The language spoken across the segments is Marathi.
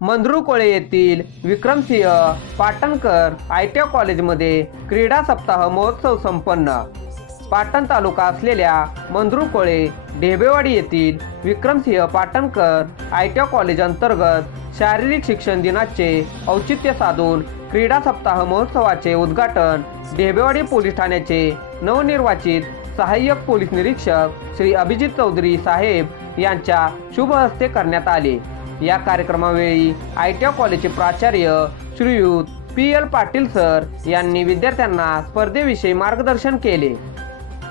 मंद्रुकोळे येथील विक्रमसिंह पाटणकर आय टी कॉलेजमध्ये क्रीडा सप्ताह महोत्सव संपन्न. पाटण तालुका असलेल्या मंद्रुकोळे ढेबेवाडी येथील Vikramsinh Patankar I T college अंतर्गत शारीरिक शिक्षण दिनाचे औचित्य साधून क्रीडा सप्ताह महोत्सवाचे उद्घाटन ढेबेवाडी पोलीस ठाण्याचे नवनिर्वाचित सहाय्यक पोलीस निरीक्षक श्री अभिजित चौधरी साहेब यांच्या शुभ हस्ते करण्यात आले. या कार्यक्रमावेळी आय टी कॉलेजचे प्राचार्य श्रीयुत पी एल पाटील सर यांनी विद्यार्थ्यांना स्पर्धेविषयी मार्गदर्शन केले.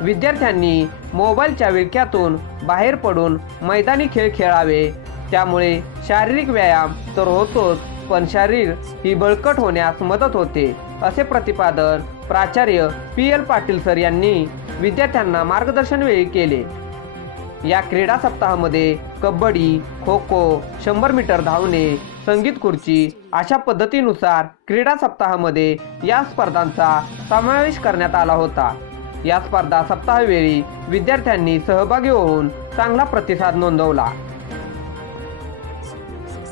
विद्यार्थ्यांनी मोबाईलच्या विळख्यातून बाहेर पडून मैदानी खेळ खेळावे. त्यामुळे शारीरिक व्यायाम तर होतोच पण शरीर ही बळकट होण्यास मदत होते असे प्रतिपादन प्राचार्य पी एल पाटील सर यांनी विद्यार्थ्यांना मार्गदर्शन वेळी केले. या क्रीडा सप्ताहामध्ये कबड्डी खो खो शंभर मीटर धावणे संगीत खुर्ची अशा पद्धतीनुसार क्रीडा सप्ताहामध्ये या स्पर्धांचा समावेश करण्यात आला होता. या स्पर्धा सप्ताहावेळी विद्यार्थ्यांनी सहभागी होऊन चांगला प्रतिसाद नोंदवला.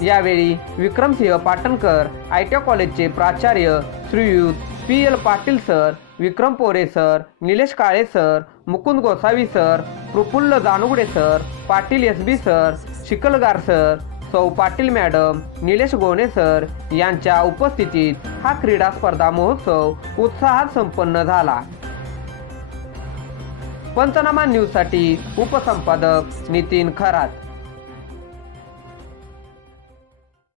यावेळी विक्रमसिंह पाटणकर आय टी कॉलेजचे प्राचार्य Shriyut P L Patil sir Vikram Pore sir Nilesh Kale sir Mukund Gosavi sir Prafull Janugade sir Patil S B sir Shikalgar sir सौ पाटील मॅडम निलेश गोणे सर यांच्या उपस्थितीत हा क्रीडा स्पर्धा महोत्सव उत्साहात संपन्न झाला. पंचनामा न्यूजसाठी उपसंपादक नितीन खरात.